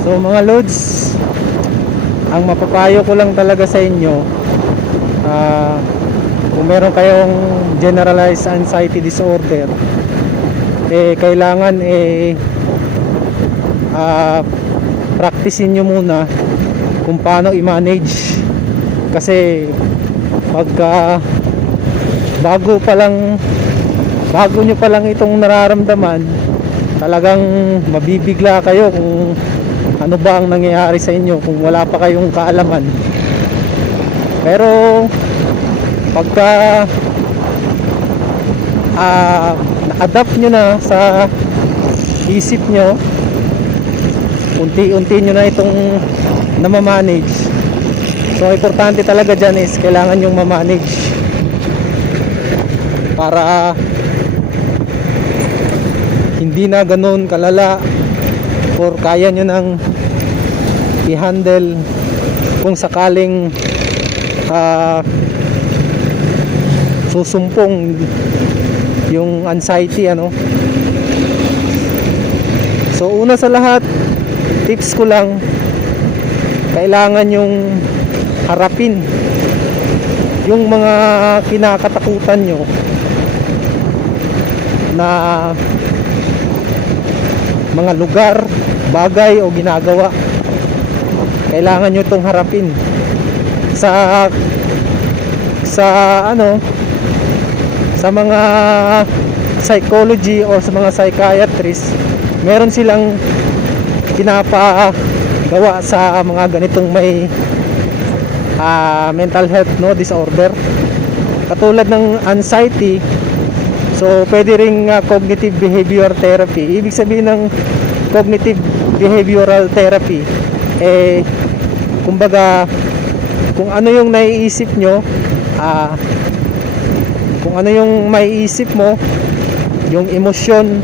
So mga loads, ang mapapayo ko lang talaga sa inyo, kung meron kayong generalized anxiety disorder, kailangan practicein nyo muna kung paano i-manage. Kasi pagka bago nyo pa lang itong nararamdaman, talagang mabibigla kayo kung ano ba ang nangyayari sa inyo kung wala pa kayong kaalaman. Pero pagka na-adapt nyo na sa isip nyo, unti-unti nyo na itong namamanage. So importante talaga dyan is kailangan yung mamanage para hindi na ganun kalala, or kaya nyo nang i-handle kung sakaling susumpong yung anxiety, ano. So una sa lahat, tips ko lang, kailangan yung harapin yung mga kinakatakutan nyo na mga lugar, bagay o ginagawa. Kailangan nyo itong harapin sa mga psychology o sa mga psychiatrist. Meron silang pinapagawa sa mga ganitong may mental health, no, disorder, katulad ng anxiety. So pwede ring cognitive behavior therapy. Ibig sabihin ng cognitive behavioral therapy, kumbaga, kung ano yung naiisip nyo, kung ano yung maiisip mo, yung emosyon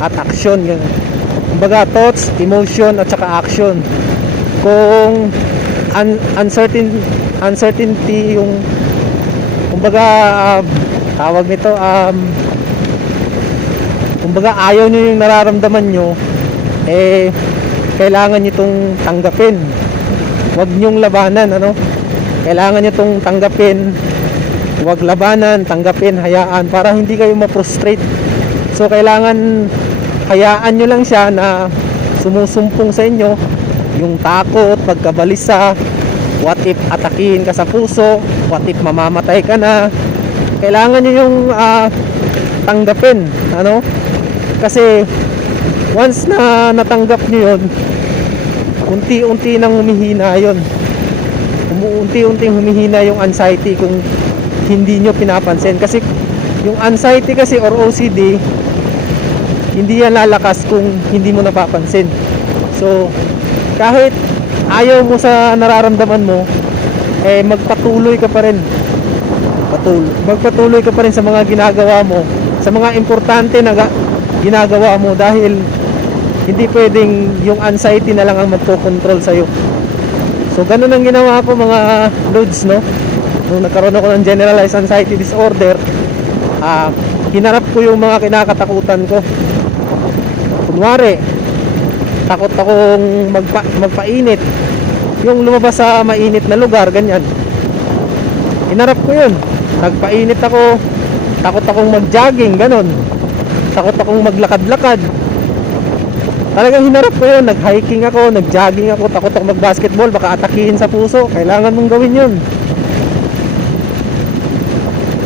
at action, kumbaga thoughts, emotion at saka action. Kung uncertainty yung, kumbaga, tawag nito, kumbaga ayaw nyo yung nararamdaman nyo, kailangan nyo itong tanggapin. Huwag nyong labanan, ano. Kailangan nyo itong tanggapin. Huwag labanan, tanggapin, hayaan, para hindi kayo ma-frustrate. So kailangan hayaan nyo lang siya na sumusumpong sa inyo, yung takot, pagkabalisa, what if atakihin ka sa puso, what if mamamatay ka na. Kailangan nyo yung tanggapin, ano. Kasi once na natanggap nyo yun, unti-unti nang humihina yun. Unti-unting humihina yung anxiety kung hindi nyo pinapansin. Kasi yung anxiety kasi or OCD, hindi yan lalakas kung hindi mo napapansin. So kahit ayaw mo sa nararamdaman mo, magpatuloy ka pa rin. Magpatuloy ka pa rin sa mga ginagawa mo, sa mga importante na ginagawa mo, dahil hindi pwedeng yung anxiety na lang ang magko-control sa'yo. So ganun ang ginawa ko, mga loads, no. Nung nagkaroon ako ng generalized anxiety disorder, hinarap ko yung mga kinakatakutan ko. Kunwari, takot akong magpainit, yung lumabas sa mainit na lugar, ganyan. Hinarap ko yun. Nagpainit ako, takot akong mag-jogging, ganun. Takot akong maglakad-lakad. Talagang hinarap ko yun. Nag-hiking ako, nag-jogging ako, takot akong mag-basketball, baka atakihin sa puso. Kailangan mong gawin yun.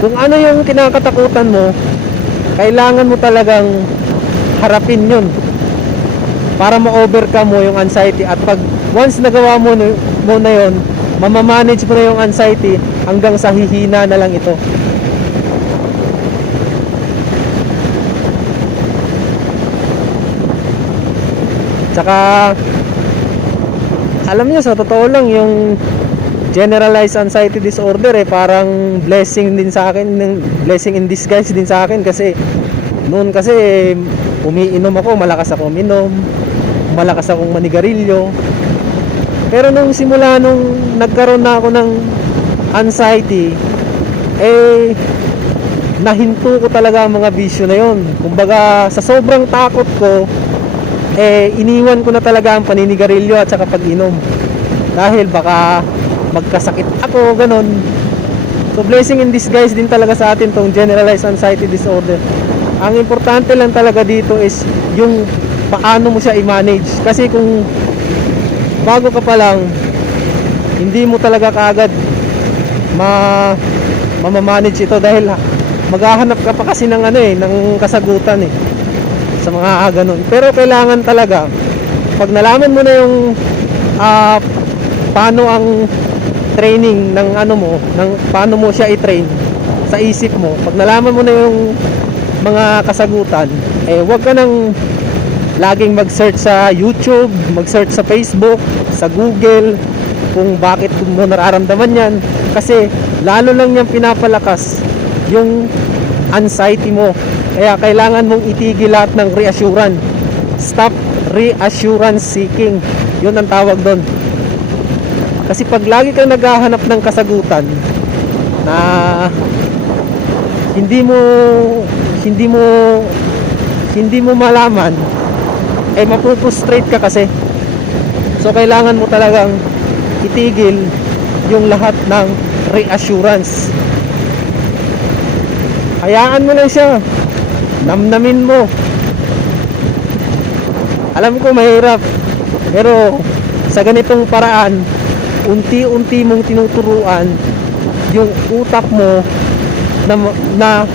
Kung ano yung kinakatakutan mo, kailangan mo talagang harapin yun para ma-overcome mo yung anxiety. At pag once nagawa mo na yun, mamamanage mo na yung anxiety hanggang sa hihina na lang ito. Tsaka alam niyo, sa totoo lang, yung generalized anxiety disorder, parang blessing din sa akin, blessing in disguise din sa akin. Kasi noon kasi umiinom ako, malakas ako uminom, malakas akong manigarilyo. Pero nung simula nung nagkaroon na ako ng anxiety, nahinto ko talaga ang mga bisyo na yon. Kumbaga, sa sobrang takot ko, iniwan ko na talaga ang paninigarilyo at saka pag-inom. Dahil baka magkasakit ako, ganun. So blessing in disguise din talaga sa atin tong generalized anxiety disorder. Ang importante lang talaga dito is yung paano mo siya i-manage. Kasi kung bago ka pa lang, hindi mo talaga kaagad mamamanage ito dahil maghahanap ka pa kasi ng ng kasagutan sa mga ganun. Pero kailangan talaga pag nalaman mo na yung paano ang training ng paano mo siya i-train sa isip mo, pag nalaman mo na yung mga kasagutan, huwag ka nang laging mag-search sa YouTube, mag-search sa Facebook, sa Google kung bakit mo nararamdaman yan, kasi lalo lang niyang pinapalakas yung anxiety mo. Kaya kailangan mong itigil lahat ng reassurance. Stop reassurance seeking, yun ang tawag doon. Kasi pag lagi kang naghahanap ng kasagutan na hindi mo malaman, mapupustrate ka kasi. So kailangan mo talagang itigil yung lahat ng reassurance. Hayaan mo lang siya, namnamin mo. Alam ko mahirap, pero sa ganitong paraan, unti-unti mong tinuturuan yung utak mo na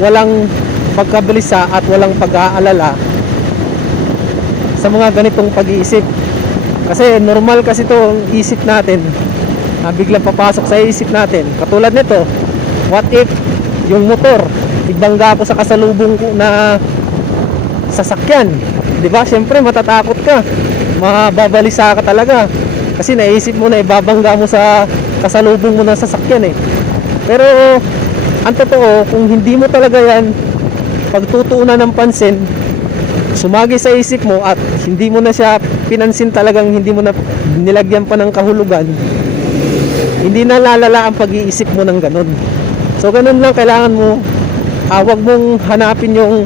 walang pagkabalisa at walang pag-aalala sa mga ganitong pag-iisip. Kasi normal kasi to ang isip natin, biglang papasok sa isip natin. Katulad nito, what if yung motor ibangga ko sa kasalubong ko na sasakyan, di ba? Siyempre matatakot ka, mababalisa ka talaga kasi naisip mo na ibabangga mo sa kasalubong mo na sasakyan Pero ang totoo, kung hindi mo talaga yan pagtutuunan ng pansin, sumagi sa isip mo at hindi mo na siya pinansin, talagang hindi mo na nilagyan pa ng kahulugan, hindi na lalala ang pag-iisip mo ng ganun. So ganun lang, kailangan mo huwag mong hanapin yung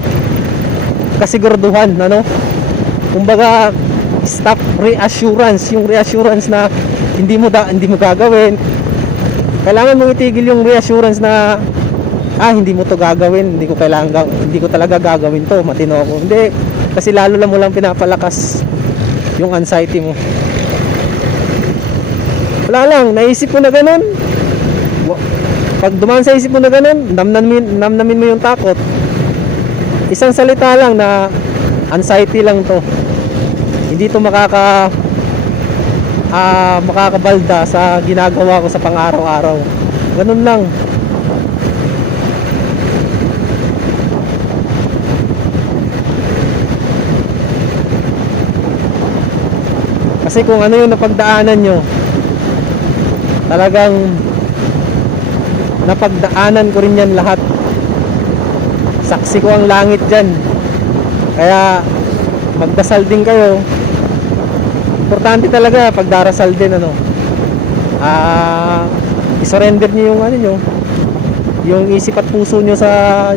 kasiguraduhan, kumbaga stop reassurance, yung reassurance na hindi mo gagawin. Kailangan mong itigil yung reassurance na hindi mo to gagawin, hindi ko talaga gagawin to, matino ako. Hindi, kasi lalo lang mo lang pinapalakas yung anxiety mo. Wala lang, naisip mo na ganun, pag dumaan sa isip mo na ganun, namnamin mo yung takot. Isang salita lang na anxiety lang to, hindi to makakabalda sa ginagawa ko sa pang-araw-araw. Ganun lang. Kasi kung ano yung napagdaanan nyo, talagang napagdaanan ko rin yan lahat. Saksi ko ang langit dyan. Kaya magdasal din kayo. Importante talaga pagdarasal din, i-surrender niyo yung yung isip at puso niyo sa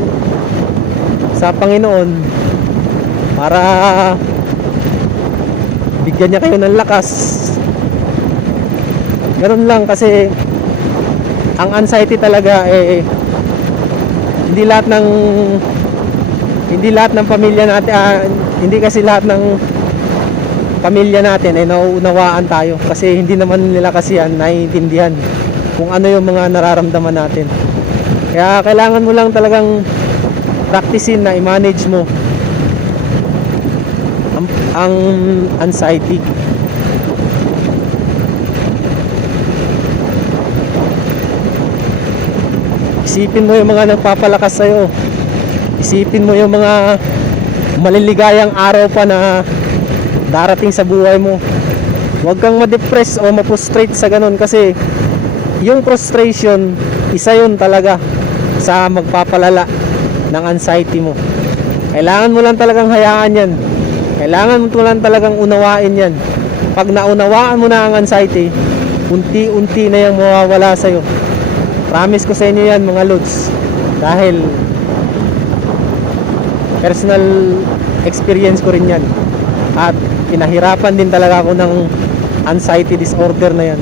Panginoon para bigyan niya kayo ng lakas. Ganun lang, kasi ang anxiety talaga hindi lahat ng pamilya natin, hindi kasi lahat ng pamilya natin nauunawaan tayo, kasi hindi naman nila kasi yan naiintindihan kung ano yung mga nararamdaman natin. Kaya kailangan mo lang talagang practicein na i-manage mo ang anxiety. Isipin mo yung mga nagpapalakas sa'yo. Isipin mo yung mga maliligayang araw pa na darating sa buhay mo. Huwag kang ma-depress o ma-frustrate sa ganun, kasi yung frustration, isa yun talaga sa magpapalala ng anxiety mo. Kailangan mo lang talagang hayaan yan. Kailangan mo lang talagang unawain yan. Pag naunawaan mo na ang anxiety, unti-unti na yung mawawala sa'yo. Promise ko sa inyo yan, mga lods, dahil personal experience ko rin yan. At pinahirapan din talaga ako ng anxiety disorder na yan.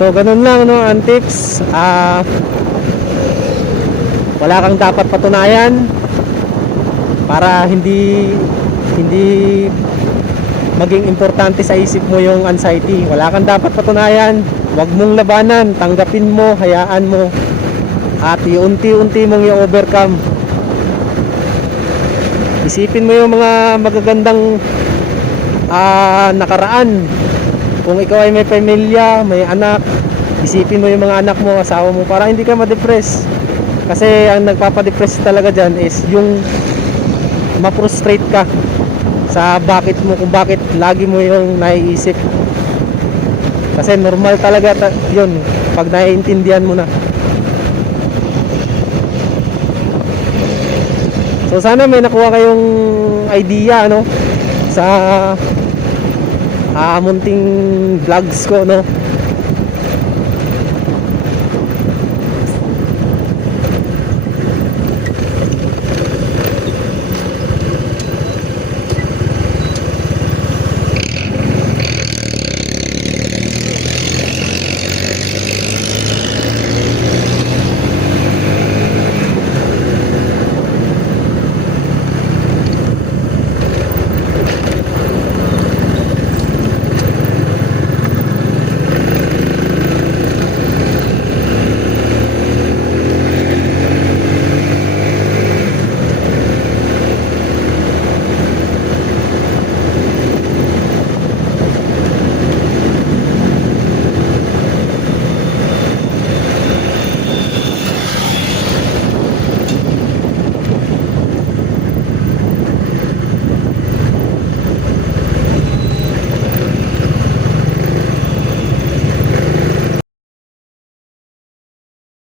So ganun lang, no, ang tips. Wala kang dapat patunayan para hindi maging importante sa isip mo yung anxiety. Wala kang dapat patunayan. Huwag mong labanan, tanggapin mo, hayaan mo, at iunti-unti mong i-overcome. Isipin mo yung mga magagandang nakaraan. Kung ikaw ay may pamilya, may anak, isipin mo yung mga anak mo, asawa mo, para hindi ka ma-depress. Kasi ang nagpapadepress talaga dyan is yung ma-frustrate ka sa bakit mo, kung bakit lagi mo yung naiisip. Kasi normal talaga yun pag naiintindihan mo na. So sana may nakuha kayong idea, sa munting vlogs ko,